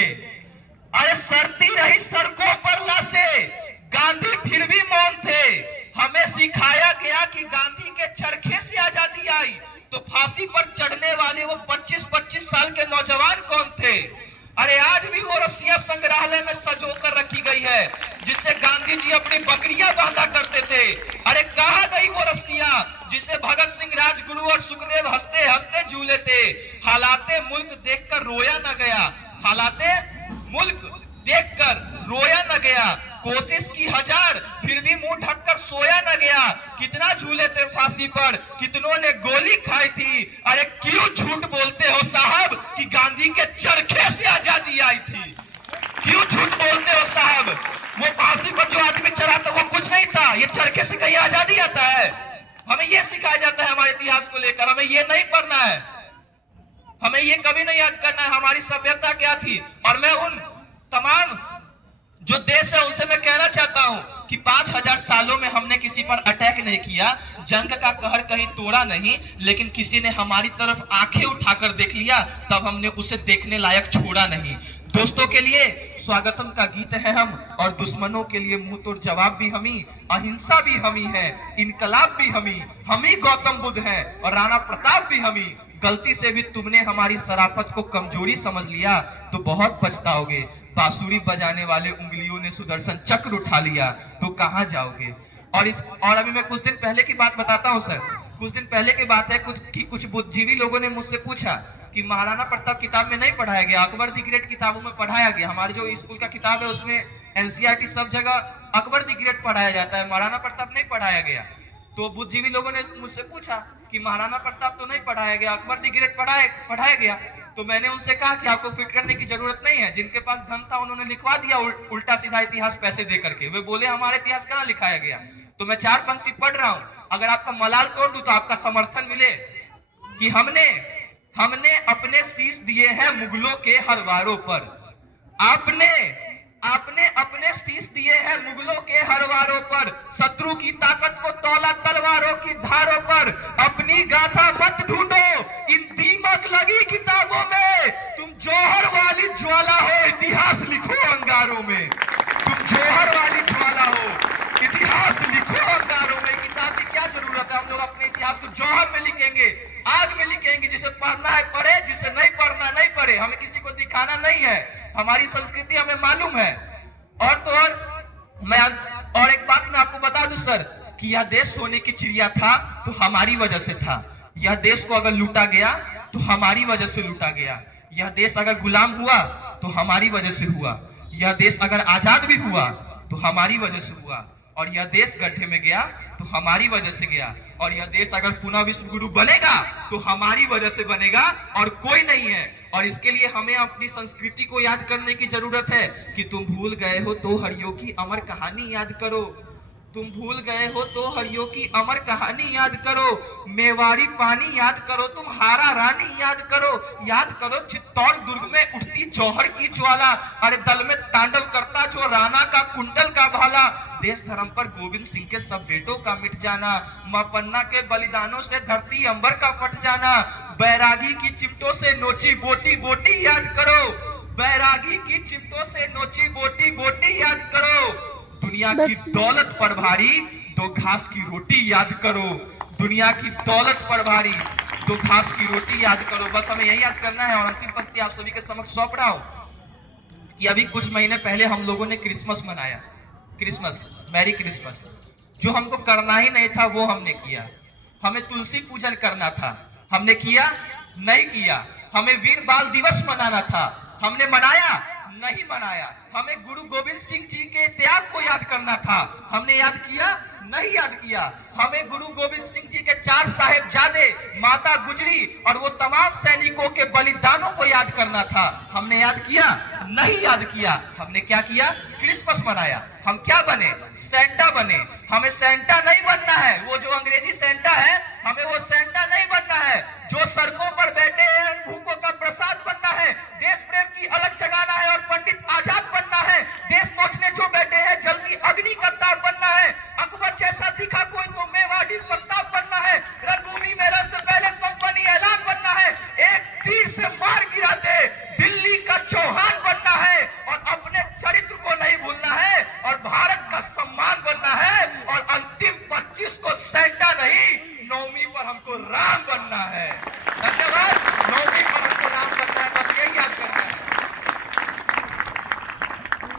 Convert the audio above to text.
थे। अरे सड़ती रही सड़कों पर लाशें, गांधी फिर भी मौन थे। हमें सिखाया गया कि गांधी के चरखे से आजादी आई, तो फांसी पर चढ़ने वाले वो 25-25 साल के नौजवान कौन थे? अरे आज भी वो रस्सियां संग्रहालय में सजोकर रखी गई है, जिससे गांधी जी अपनी बकरियां बांधा करते थे। अरे कहां गई वो रस्सियां जिसे भगत सिंह, राजगुरु और सुखदेव हंसते हंसते झूले थे? हालाते मुल्क देखकर रोया न गया, हालाते मुल्क देखकर रोया न गया। कोशिश की हजार, फिर भी मुंह ढककर सोया न गया। कितना झूले थे फांसी पर, कितनों ने गोली खाई थी। अरे क्यों झूठ बोलते हो साहब कि गांधी के चरखे से आजादी आई थी? क्यों झूठ बोलते हो साहब? वो फांसी पर जो आदमी चढ़ा था वो कुछ नहीं था, ये चरखे से कहीं आजादी आता है? हमें ये सिखाया जाता है हमारे इतिहास को लेकर, हमें ये नहीं पढ़ना है, हमें ये कभी नहीं याद करना है हमारी सभ्यता क्या थी। और मैं उन तमाम जो देश है उनसे मैं कहना चाहता हूं कि 5000 सालों में हमने किसी पर अटैक नहीं किया, जंग का कहर कहीं तोड़ा नहीं, लेकिन किसी ने हमारी तरफ आंखें उठाकर देख लिया, तब हमने उसे देखने लायक छोड़ा नहीं। दोस्तों के लिए स्वागतम का गीत है हम, और दुश्मनों के लिए मुंह तोड़ जवाब भी हम ही, अहिंसा भी हम ही है, इनकलाब भी हम ही गौतम बुद्ध है, और राणा प्रताप भी हम ही। गलती से भी तुमने हमारी शराफत को कमजोरी समझ लिया तो बहुत पछताओगे। बांसुरी बजाने वाले उंगलियों ने सुदर्शन चक्र उठा लिया तो कहां जाओगे? और अभी मैं कुछ दिन पहले की बात बताता हूं सर। कुछ दिन पहले की बात है कुछ बुद्धिजीवी लोगों ने मुझसे पूछा कि महाराणा प्रताप किताब में नहीं पढ़ाया गया, अकबर द ग्रेट किताबों में पढ़ाया गया। हमारे जो स्कूल का किताब है उसमें एनसीईआरटी सब जगह अकबर द ग्रेट पढ़ाया जाता है, महाराणा प्रताप नहीं पढ़ाया गया। तो बुद्धिजीवी लोगों ने मुझसे पूछा कि महाराणा प्रताप तो नहीं पढ़ाया गया, अकबर द ग्रेट पढ़ाया गया। तो मैंने उनसे कहा कि आपको फिक्र करने की जरूरत नहीं है, जिनके पास धन था उन्होंने लिखवा दिया उल्टा सीधा इतिहास पैसे दे करके। वे बोले हमारे इतिहास कहाँ लिखाया गया? तो मैं 4 पंक्ति पढ़ रहा हूं, अगर आपका मलाल तोड़ दूं तो आपका समर्थन मिले कि हमने अपने शीश दिए हैं मुगलों के हर वारों पर। आपने अपने शीश दिए हैं मुगलों के हर वारों पर, शत्रु की ताकत को तौला तलवारों की धारों पर। अपनी गाथा मत ढूंढो इन दीमक लगी किताबों में, तुम जौहर वाली ज्वाला हो इतिहास लिखो अंगारों में। तुम जौहर वाली ज्वाला हो इतिहास लिखो अंगारों में। किताब की क्या जरूरत है? हम लोग अपने इतिहास को जौहर में लिखेंगे, आग में लिखेंगे। जिसे पढ़ना है पढ़े, जिसे नहीं पढ़ना नहीं पढ़े, हमें किसी को दिखाना नहीं है। हमारी संस्कृति हमें मालूम है। और तो और एक बात मैं आपको बता दूं सर कि यह देश सोने की चिड़िया था तो हमारी वजह से था। यह देश को अगर लूटा गया तो हमारी वजह से लूटा गया। यह देश अगर गुलाम हुआ तो हमारी वजह से हुआ। यह देश अगर आजाद भी हुआ तो हमारी वजह से हुआ। और यह देश गड्ढे में गया तो हमारी वजह से गया। और यह देश अगर पुनः विश्व गुरु बनेगा तो हमारी वजह से बनेगा और कोई नहीं है। और इसके लिए हमें अपनी संस्कृति को याद करने की जरूरत है कि तुम भूल गए हो तो हरियों की अमर कहानी याद करो। तुम भूल गए हो तो हरियों की अमर कहानी याद करो। मेवाड़ी पानी याद करो, तुम हारा रानी याद करो चित्तौड़ दुर्ग में उठती जौहर की ज्वाला। अरे दल में तांडव करता जो राणा का कुंडल का भाला। देश धर्म पर गोविंद सिंह के सब बेटों का मिट जाना, मां पन्ना के बलिदानों से धरती अंबर का फट जाना। बैरागी की चिमटों से नोची बोटी बोटी याद करो, बैरागी की चिमटों से नोची बोटी बोटी याद करो। दुनिया की दौलत पर भारी 2 घास की रोटी याद करो, दुनिया की दौलत पर भारी 2 घास की रोटी याद करो। बस हमें यही याद करना है। और अंतिम पंक्ति आप सभी के समक्ष सौंप रहा हूं कि अभी कुछ महीने पहले हम लोगों ने क्रिसमस मनाया। Christmas, merry Christmas. जो हमको करना ही नहीं था वो हमने किया। हमें तुलसी पूजन करना था, हमने किया नहीं किया। हमें वीर बाल दिवस मनाना था, हमने मनाया नहीं मनाया। हमें गुरु गोविंद सिंह जी के त्याग को याद करना था, हमने याद किया नहीं याद किया। हमें गुरु गोविंद सिंह जी के 4 साहिबजादे, माता गुजरी और वो तमाम सैनिकों के बलिदानों को याद करना था, हमने याद किया नहीं याद किया। हमने क्या किया? क्रिसमस मनाया। हम क्या बने? सेंटा बने। हमें सेंटा नहीं बनना है, वो जो अंग्रेजी सेंटा है, हमें वो सेंटा नहीं बनना है। जो सड़कों पर बैठे हैं भूखों का प्रसाद बनना है, देश प्रेम की अलग जगाना है और पंडित आजाद बनना है। देश नोचने जो बैठे हैं जल्दी अग्नि का ताप बनना है। अकबर जैसा दिखा कोई तो मेवाड़ी प्रताप बनना है। रणभूमि में रण से पहले संपन्नी ऐलान बनना है। एक तीर से मार गिरा दे दिल्ली का चौहान बनना सैंटा नहीं, 9वीं पर हमको राम बनना है। धन्यवाद। 9वीं